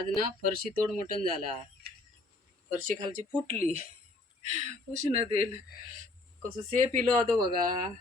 आज ना फरशी तोड मटण झाला फरशी खालची फुटली. उष्णत येईल हो कसं से पिलो आतो बघा.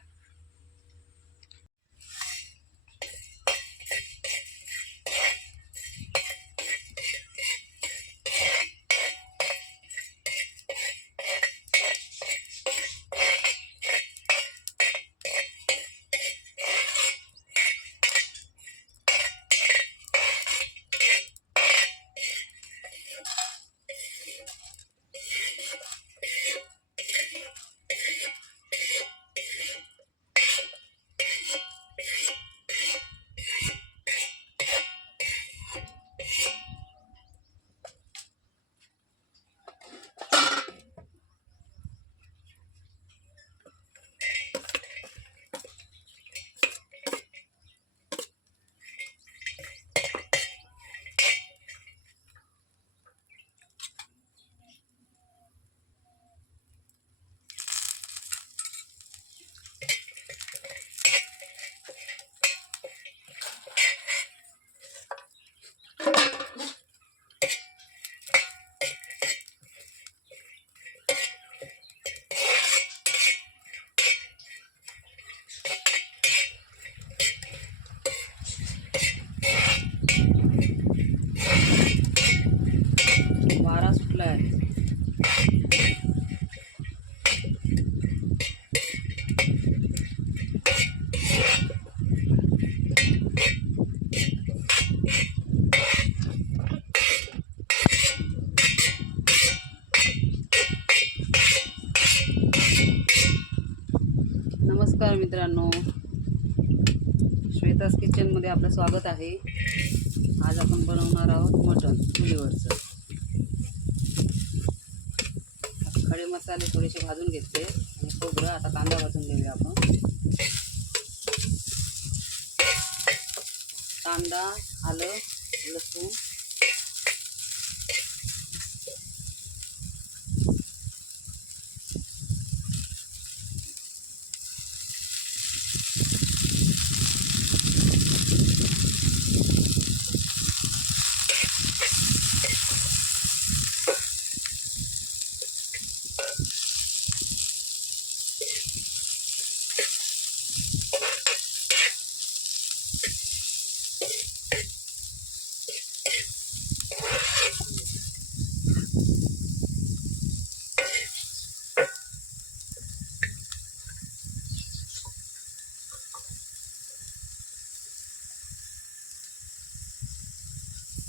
किचनमध्ये आपलं स्वागत आहे. आज आपण बनवणार आहोत मटण चुलीवरचं खडे मसाले थोडेसे भाजून घेतले आणि खोबरं आता कांदा भाजून घेऊया आपण. कांदा आलं लसूण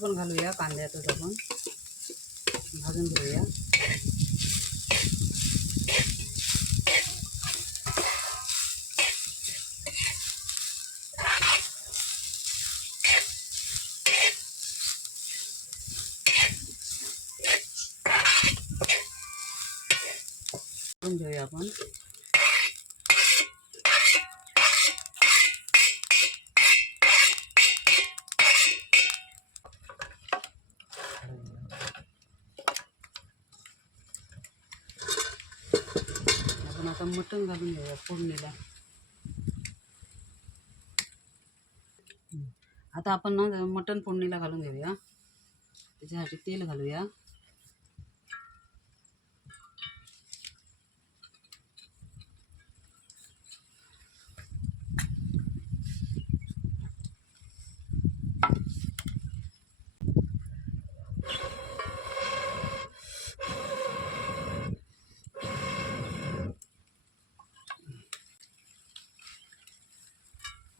पण घालूया कांद्यातच आपण. भाजून घेऊया. घेऊया आपण आपण आता मटण घालून घेऊया फोडणीला. आता आपण ना मटण फोडणीला घालून घेऊया. त्याच्यासाठी तेल घालूया.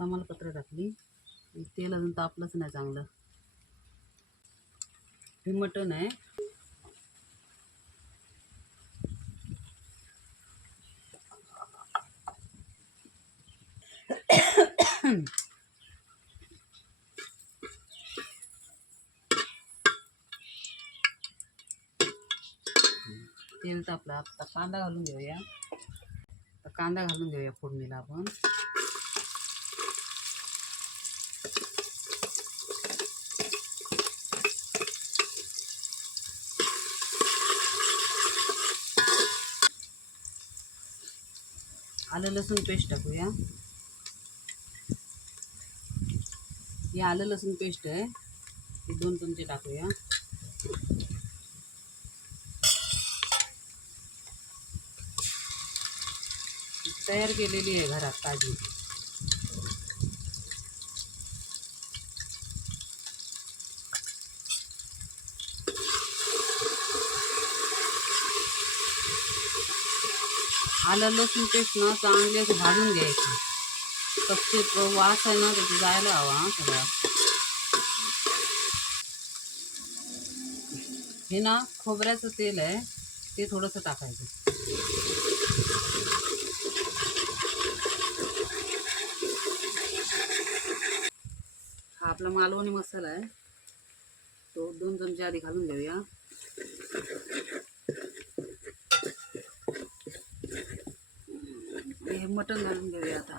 तमालपत्र टाकली. तेल अजून तापलंच नाही चांगलं. हे मटण आहे. तेल तापलं. आता कांदा घालून घेऊया. आता कांदा घालून घेऊया फोडणीला आपण. आलं लसून पेस्ट टाकूया. हे आलं लसूण पेस्ट हे दोन चमचे टाकूया. तैयार के लिए घर ताजी. आलं लसूण पेस्ट ना चांगले अशी भाजून घ्यायची. कच्चे वास आहे ना त्याची जायला हवा हा सगळा. हे ना खोबऱ्याचं तेल आहे ते थोडंसं टाकायचं. हा आपला मालवणी मसाला आहे. तो दोन चमचे आधी घालून घेऊया. हे मटण घालून घेऊया आता.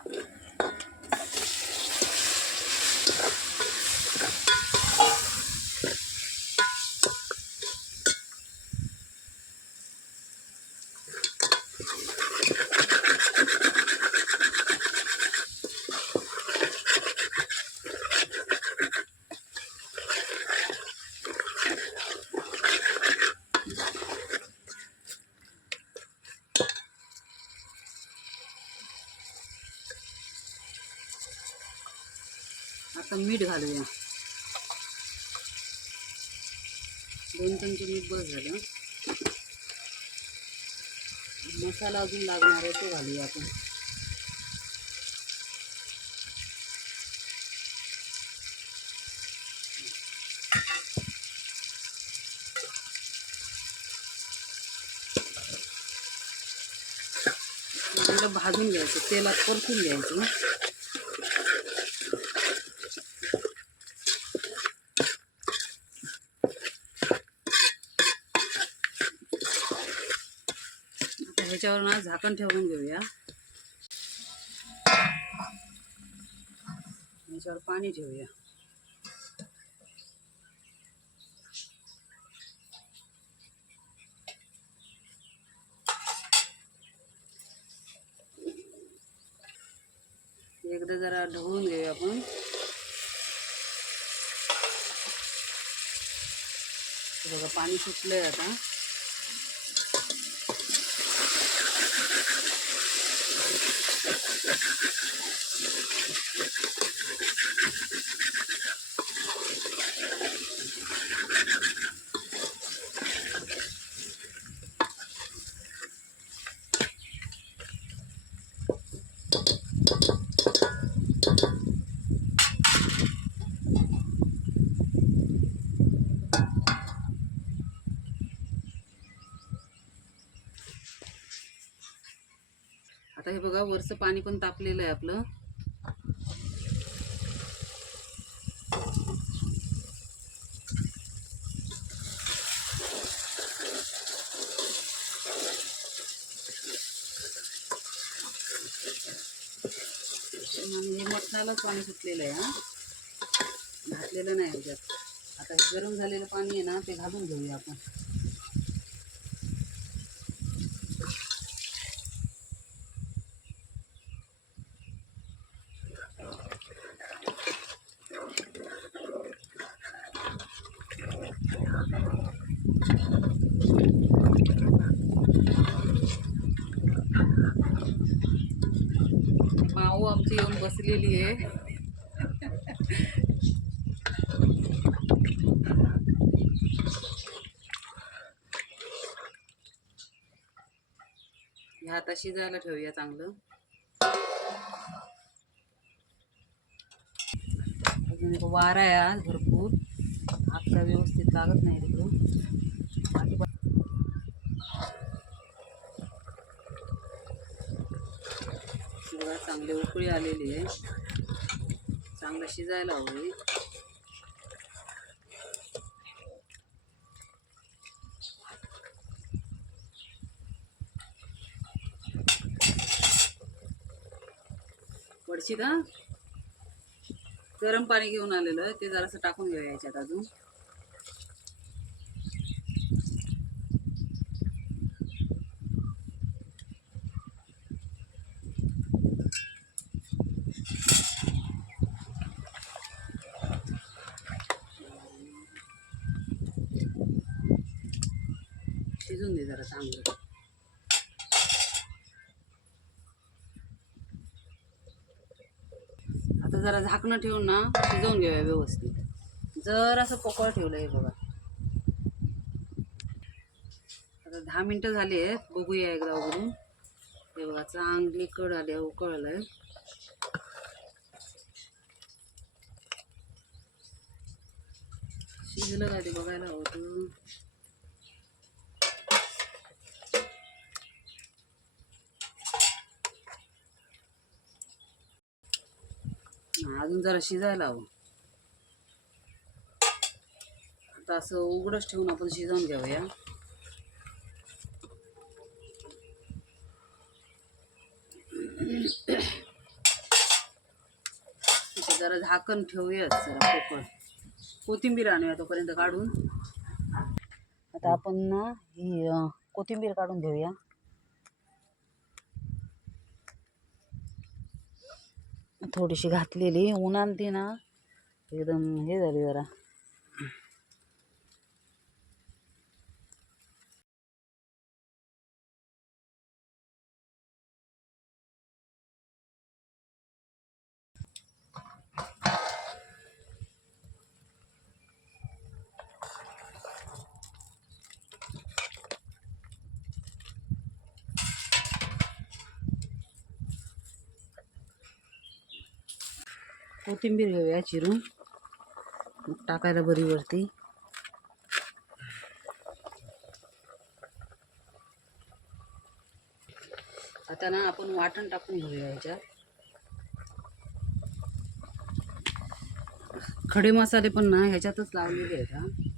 घालूया दोन चमचे मीठ बस झालं. मसाला अजून लागणार आहे तो आपण. चांगलं भाजून घ्यायचं, तेलात परतून घ्यायचं याच्यावर ना झाकण ठेवून घेऊया. याच्यावर पाणी ठेवूया. एकदा जरा ढवळून घेऊया आपण. बघा पाणी सुटलंय आता. आता हे बघा वरचं पाणी पण तापलेलं आहे आपलं. आणि हे मटणालाच पाणी सुटलेलं आहे हा. घातलेलं नाही ह्याच्यात आता हे गरम झालेलं पाणी आहे ना ते घालून घेऊया आपण माऊ आमची येऊन बसलेली आहे ह्या आता शिजायला ठेवूया चांगलं. अजून एक वारा आहे आज भरपूर. आत्ता व्यवस्थित लागत नाही तिकडून. बघा चांगली उकळी आलेली आहे. चांगलं शिजायला हवी पडशीत गरम पाणी घेऊन आलेलं ते जरासं टाकून घेऊया याच्यात अजून. शिजून दे जरा चांगलं. जरा झाकणं ठेवून ना शिजवून घेऊया व्यवस्थित. जर असं पोकळ ठेवलं आहे बघा. आता दहा मिनटं झाली आहेत बघूया एकदा उघडून. हे बघा चांगली कड आली आहे उकळलं आहे शिजलं का ते बघायला हवं अजून जरा शिजायला हवं. आता असं उघडच ठेवून आपण शिजवून घेऊया. जरा झाकण ठेवूयात जरा पोकळ. कोथिंबीर आणूया तोपर्यंत काढून. आता आपण ना ही कोथिंबीर काढून घेऊया. थोडीशी घातलेली उन्हात ती ना एकदम हे झाली जरा. कोथिंबीर घेऊया चिरून. मग टाकायला बरी वरती. आता ना आपण वाटण टाकून घेऊया ह्याच्यात खडे मसाले पण ना ह्याच्यातच लावलेले आहेत हा.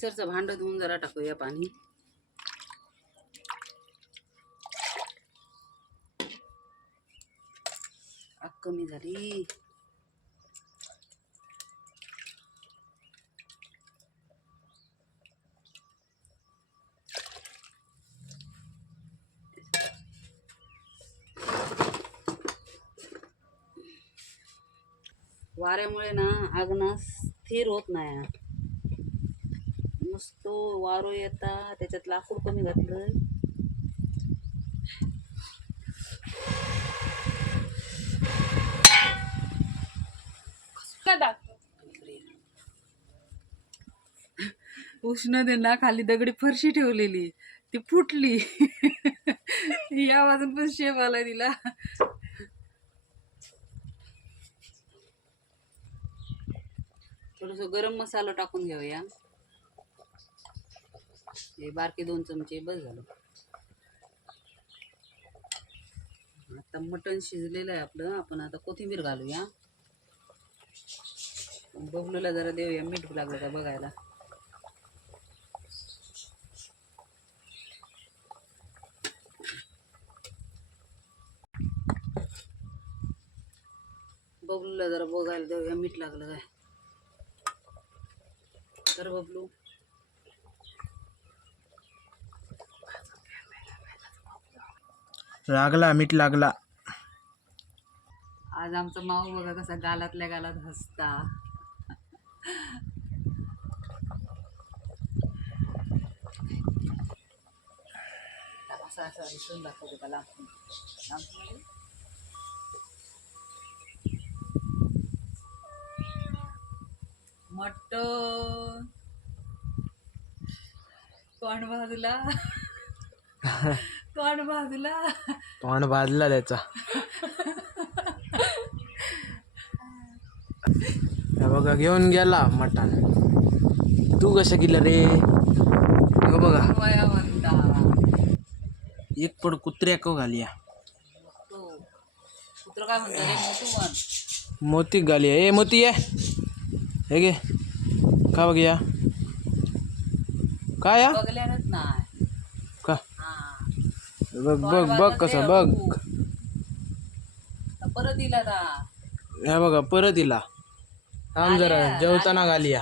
मिक्सरचं भांडं धुवून जरा टाकूया पाणी. आग कमी झाली. वाऱ्यामुळे ना आग ना स्थिर होत नाही. नुसतो वारो येता त्याच्यात लाकूड कमी घातलं उष्णतेला खाली दगडी फरशी ठेवलेली. ती फुटली. या वाजून पण शेप आला तिला. थोडस गरम मसाला टाकून घेऊया. हे बारके दोन चमचे बस झालं. आता मटण शिजलेलं आहे आपलं. आपण आता कोथिंबीर घालूया. बबलूला जरा देऊया. मीठ लागलं का बघायला. बबलूला जरा बघायला देऊया. मीठ लागलं काय? तर बबलू. लागला मीठ लागला. आज आमचा माऊ बघा कसा गालातल्या गालात हसता. असं असं दिसून दाखवते त्याला लांबून. मटण. तोंड बाजूला तोंड बाजूला तोंड भाजला त्याचा. बघा घेऊन गेला मटण. तू कसं केलं रे? बघा. एक पड कुत्र्या को घालिया. मोती घालिया. ए मोती ये. हे घे. का बघ या. काय या बघल्यानच नाही का हा बघ बघ बघ कसं बघ. परत दिला ता ह्या बघा परत इला. थांब जरा जेवताना घालिया